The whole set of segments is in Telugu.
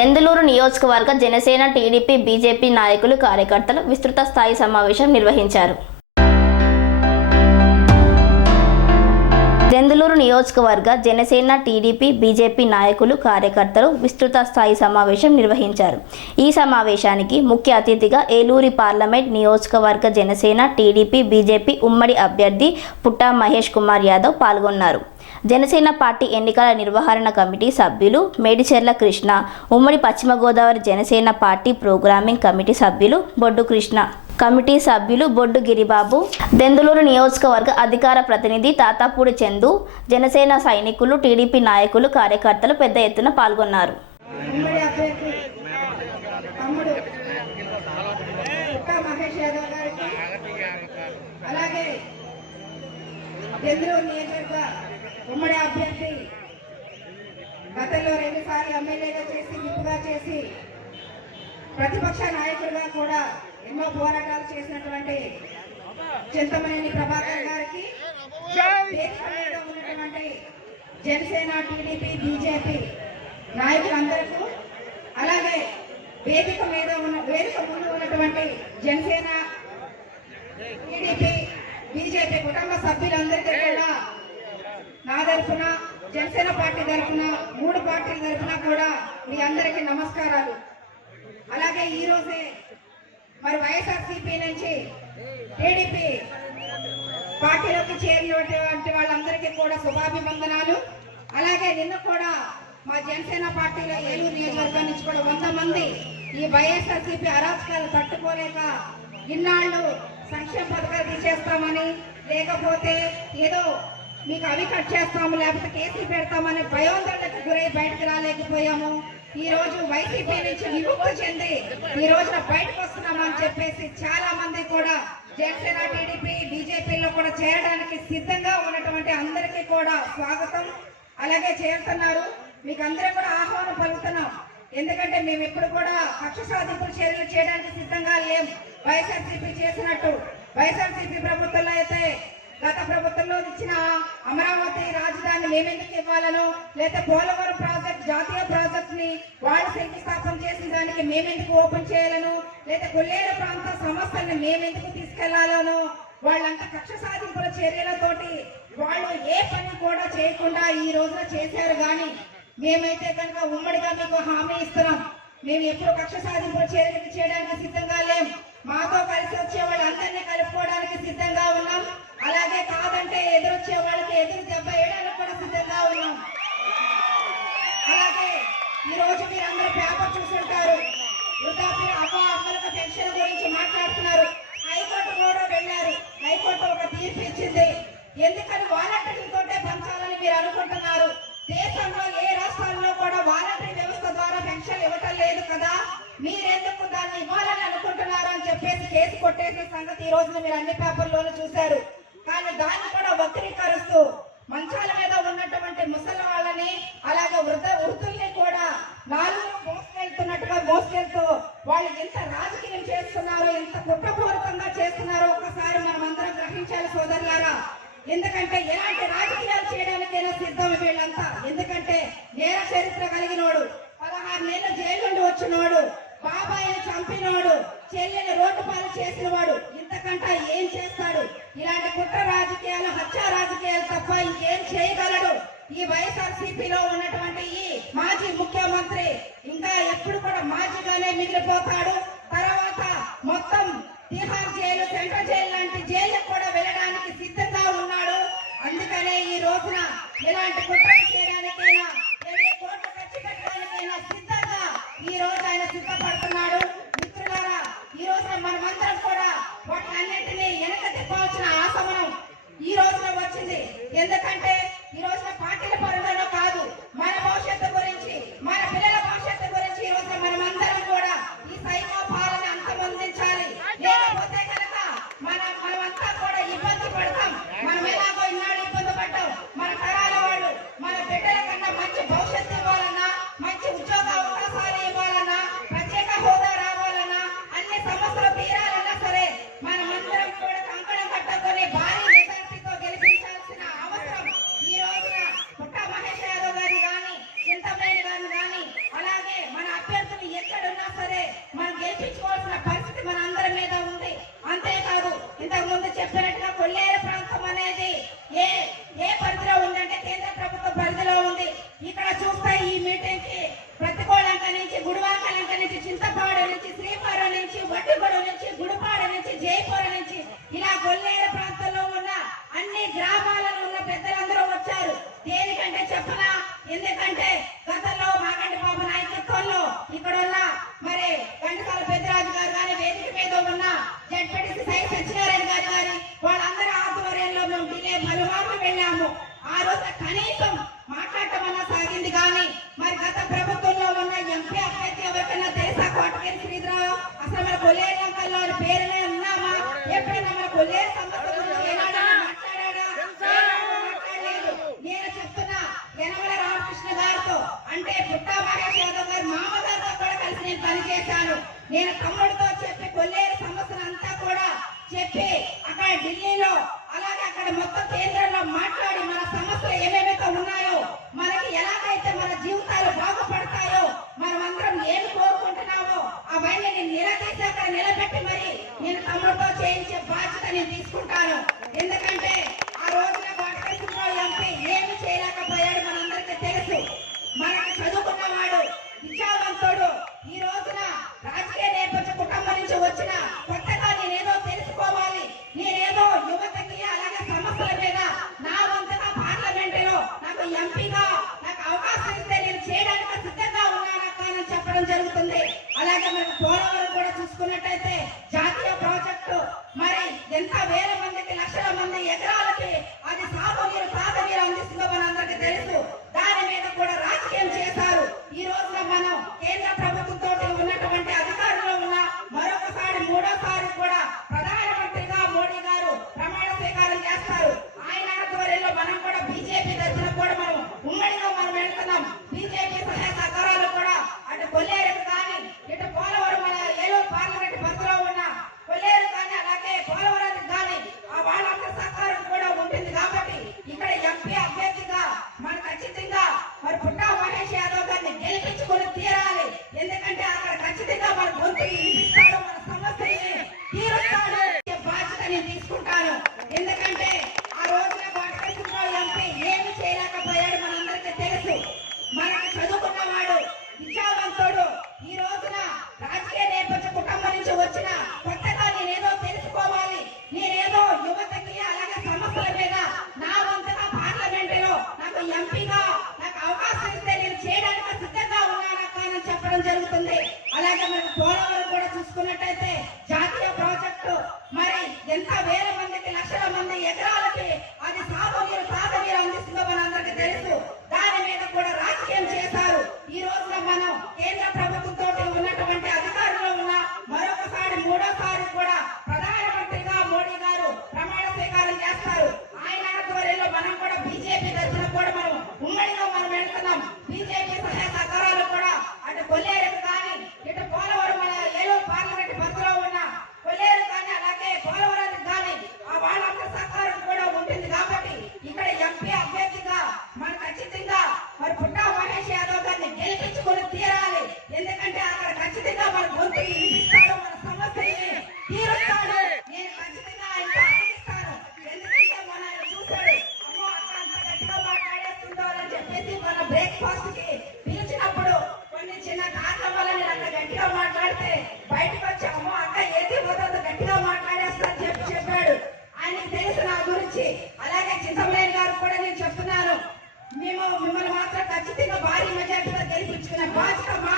దెందులూరు నియోజకవర్గ జనసేన టీడీపీ బీజేపీ నాయకులు కార్యకర్తలు విస్తృత స్థాయి సమావేశం నిర్వహించారు. దెందులూరు నియోజకవర్గ జనసేన టీడీపీ బీజేపీ నాయకులు కార్యకర్తలు విస్తృత స్థాయి సమావేశం నిర్వహించారు. ఈ సమావేశానికి ముఖ్య అతిథిగా ఏలూరి పార్లమెంట్ నియోజకవర్గ జనసేన టీడీపీ బీజేపీ ఉమ్మడి అభ్యర్థి పుట్టా మహేష్ కుమార్ యాదవ్ పాల్గొన్నారు. జనసేన పార్టీ ఎన్నికల నిర్వహణ కమిటీ సభ్యులు మేడిచెర్ల కృష్ణ ఉమ్మడి పశ్చిమ Godavari Janasena party programming committee సభ్యులు బొడ్డు కృష్ణ కమిటీ సభ్యులు బొడ్డు గిరిబాబు దెందులూరు నియోజకవర్గ అధికార ప్రతినిధి తాతాపూడి చందు జనసేన సైనికులు టీడీపీ నాయకులు కార్యకర్తలు పెద్ద ఎత్తున పాల్గొన్నారు అలాగే నియోజకవర్గ ఉమ్మడి అభ్యర్థి గతంలో రెండుసార్లు ఎమ్మెల్యేగా చేసి విప్పుగా చేసి ప్రతిపక్ష నాయకులుగా కూడా ఎన్నో పోరాటాలు చేసినటువంటి చింతమనేని ప్రభాకర్ గారికి ఉన్నటువంటి జనసేన టీడీపీ బీజేపీ నాయకులందరికీ అలాగే వేదిక మీద ఉన్న వేదిక ముందు ఉన్నటువంటి జనసేన టీడీపీ బీజేపీ కుటుంబ సభ్యులందరికీ నా తరఫున జనసేన పార్టీ తరఫున మూడు పార్టీల తరఫున కూడా మీ అందరికీ నమస్కారాలు. అలాగే ఈ రోజే మరి వైఎస్ఆర్సీపీ నుంచి టీడీపీ పార్టీలోకి చేరినటువంటి వాళ్ళందరికీ కూడా శుభాభివందనాలు. అలాగే నిన్న కూడా మా జనసేన పార్టీలో ఏలూరు నియోజకవర్గం నుంచి కూడా వంద మంది ఈ వైఎస్ఆర్సీపీ అరాచకాలు తట్టుకోలేక ఇన్నాళ్ళు సంక్షేమ పథకాలు తీసేస్తామని లేకపోతే ఏదో మీకు అవి కట్ చేస్తాము లేకపోతే కేసులు పెడతామని భయోందోళనకు గురై బయటకు రాలేకపోయాము. ఈ రోజు వైసీపీ నుంచి విముక్తి చెంది ఈ రోజున బయటకు వస్తున్నామని చెప్పేసి చాలా మంది కూడా జనసేన టీడీపీ బీజేపీలో కూడా చేరడానికి సిద్ధంగా ఉన్నటువంటి అందరికీ కూడా స్వాగతం. అలాగే చేరుతున్నారు. మీకు అందరూ కూడా ఆహ్వానం పలుకుతున్నాం. ఎందుకంటే మేము ఎప్పుడు కూడా కక్ష సాధింపులు చర్యలు చేయడానికి సిద్ధంగా లేం. వైఎస్ఆర్సీపీ చేసినట్టు. వైఎస్ఆర్సీపీ ప్రభుత్వంలో అయితే గత ప్రభుత్వంలో ఇచ్చిన అమరావతి రాజధాని మేమెందుకు ఇవ్వాలనో లేదా పోలవరం ప్రాజెక్ట్ జాతీయ ప్రాజెక్ట్ని వాళ్ళు శంకుస్థాపన చేసిన దానికి మేమెందుకు ఓపెన్ చేయాలను లేదా కొల్లేరు ప్రాంత సమస్యలను మేమెందుకు తీసుకెళ్ళాలను వాళ్ళంతా కక్ష సాధింపుల చర్యలతోటి వాళ్ళు ఏ పని కూడా చేయకుండా ఈ రోజున చేశారు కానీ మేమైతే కనుక ఉమ్మడిగా మీకు హామీ ఇస్తున్నాం. మేము ఎప్పుడు కక్ష సాధింపుల చర్యలు చేయడానికి సిద్ధంగా లేము మాతో కలిసి వచ్చే వాళ్ళందరినీ కలుపుకోవడానికి సిద్ధంగా ఉన్నాం. అలాగే కాదంటే ఎదురొచ్చే వాళ్ళకి ఎదురు దెబ్బ వేయడానికి కూడా సిద్ధంగా ఉన్నాం. అలాగే ఈ రోజు అందరూ పేపర్ చూసుంటారు. వృద్ధాప్య అవ్వ అమ్మలకు పెన్షన్ గురించి మాట్లాడుతున్నారు. హైకోర్టు కూడా వెళ్ళారు. హైకోర్టు ఒక తీర్పు ఇచ్చింది. ఎందుకని వాలంటీర్లతోటే పంచాలని మీరు అనుకుంటున్నారు? దేశంలో ఏ రాష్ట్రాల్లో కూడా వాలంటీర్ వ్యవస్థ ద్వారా పెన్షన్ ఇవ్వటం లేదు కదా? మీరెందుకు దాన్ని ఇవ్వాలని అనుకుంటున్నారు అని చెప్పేసి కేసు కొట్టేసిన సంగతి ఈ రోజున మీరు అన్ని పేపర్లోనూ చూశారు. కానీ దాన్ని కూడా వక్రీకరిస్తూ మంచాల మీద ఉన్నటువంటి ముసలి వాళ్ళని అలాగే వృద్ధ వృద్ధుల్ని కూడా నాలుగు మోసుకెళ్తున్నట్టుగా మోసుకెళ్తూ వాళ్ళు ఎంత రాజకీయం చేస్తున్నారో ఎంత కుట్రపూరితంగా చేస్తున్నారో ఒకసారి మనం అందరం గ్రహించాలి సోదరులారా. ఎందుకంటే ఎలాంటి రాజకీయాలు చేయడానికైనా సిద్ధం వీళ్ళంతా. వెళ్ళిపోతాడు. తర్వాత మొత్తం తిహార్ జైలు సెంట్రల్ జైలు లాంటి జైలు కూడా వెళ్ళడానికి సిద్ధంగా ఉన్నాడు. అందుకనే ఈ రోజున ఇలాంటి కుట్రలు చేయడానికైనా ఖర్చు పెట్టడానికైనా సిద్ధంగా ఈ రోజు ఆయన సిద్ధపడుతున్నాడు. మిత్రులారా ఈ రోజున మనమందరం కూడా వాటిలన్నింటినీ వెనక తిప్పవలసిన ఆసమనం ఈ రోజున వచ్చింది. ఎందుకంటే Maravilloso. అంటే పుట్టబాగా శాతం గారు మామగారితో కూడా కలిసి నేను పనిచేశాను నేను తమ్ముడితో చెప్పి కొల్లేరు సంవత్సరం అంతా కూడా చెప్పి అక్కడ ఢిల్లీలో అలాగే అక్కడ మొత్తం కేంద్రంలో మాట్లాడి మన సమస్యలు ఏమేమైతే ఉన్నాయో మనకి ఎలాగైతే మన జీవితాలు బాగుపడతాయో మనం అందరం ఏమి కోరుకుంటున్నామో అవన్నీ నేను నిలదీసి అక్కడ నిలబెట్టి మరి నేను తమ్ముడితో చేయించే బాధ్యత నేను తీసుకుంటాను. ఎందుకంటే పంపడం జరుగుతుంది. అలాగే మేము పోలవరం కూడా చూసుకున్నట్టయితే తీసుకోవడం జరుగుతుంది. అలాగే మన పోలవరం కూడా చూసుకున్నట్టయితే జాతీయ ప్రాజెక్టు మరి ఎంత వేల మందికి లక్షల మంది ఎకరాలకి అది సాగునీరు తాగునీరు అందిస్తుందో మనందరికీ తెలుసు. దాని మీద కూడా రాజకీయం చేశారు. ఈ రోజున మనం కేంద్ర ప్రభుత్వంతో ఉన్నటువంటి అధికారులు ఉన్న మరొకసారి మూడోసారి కూడా ప్రధానమంత్రిగా మోడీ గారు ప్రమాణ స్వీకారం చేస్తారు. ఆయన ఆధ్వర్యంలో మనం కూడా బీజేపీ తరఫున కూడా మనం ఉమ్మడిగా మనం వెళ్తున్నాం. బీజేపీ సహాయ సహకారాలు కూడా మాత్రం ఖచ్చితంగా భారీ మెజార్టీతో గెలిపించుకున్న బాధ్యత మా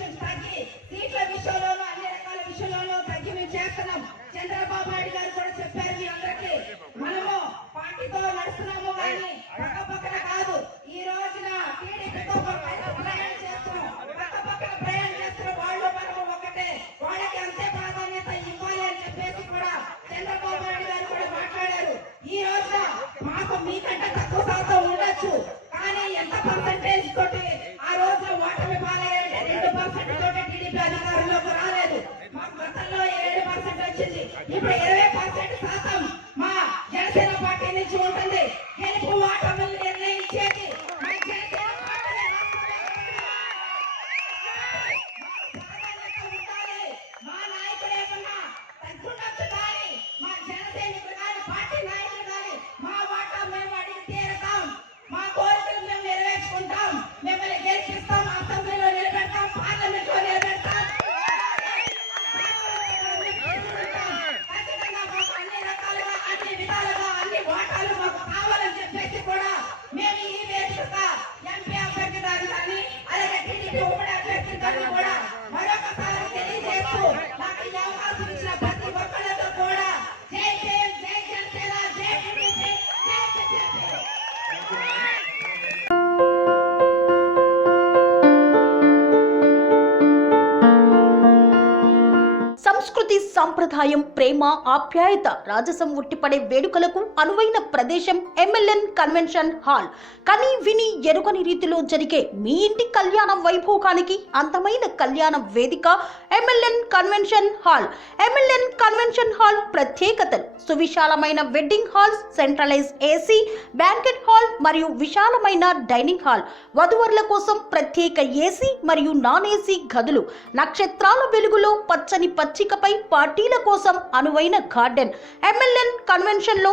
కొంచెం తగ్గి సీట్ల విషయంలోనూ అన్ని రకాల విషయంలోనూ తగ్గి మేము చేస్తున్నాం. చంద్రబాబు నాయుడు గారు కూడా చెప్పారు మీ అందరికీ. మనము పార్టీతో నడుస్తున్నాము కానీ పక్క పక్కన కాదు ఈ రోజున టీడీపీతో ప్రయాణం చేస్తున్నాం. పక్క పక్కన ప్రయాణం చేస్తున్న వాళ్ళు మనము ఒకటే వాళ్ళకి అంతే ప్రాధాన్యత ఇవ్వాలి అని చెప్పేసి కూడా చంద్రబాబు నాయుడు గారు కూడా మాట్లాడారు. ఈ రోజున మాకు మీకంటే సహాయం ప్రేమ ఆప్యాయత రాజసం ఉట్టిపడే వేడుకలకు అనువైన ప్రదేశం ఎంఎల్ఎన్ కన్వెన్షన్ హాల్ కని విని ఎరుగని రీతిలో జరిగే మీ ఇంటి కళ్యాణం వైభోగానికి అందమైన కళ్యాణ వేదిక MLN convention hall MLN convention hall ప్రత్యేకతలు సువిశాలమైన wedding hall centralise AC banquet hall మరియు విశాలమైన డైనింగ్ హాల్ వధువరుల కోసం ప్రత్యేక ఏసీ మరియు నాన్ ఏసీ గదులు. నక్షత్రాల వెలుగులో పచ్చని పచ్చికపై పార్టీల కోసం అనువైన గార్డెన్. ఎంఎల్ఎన్ కన్వెన్షన్లో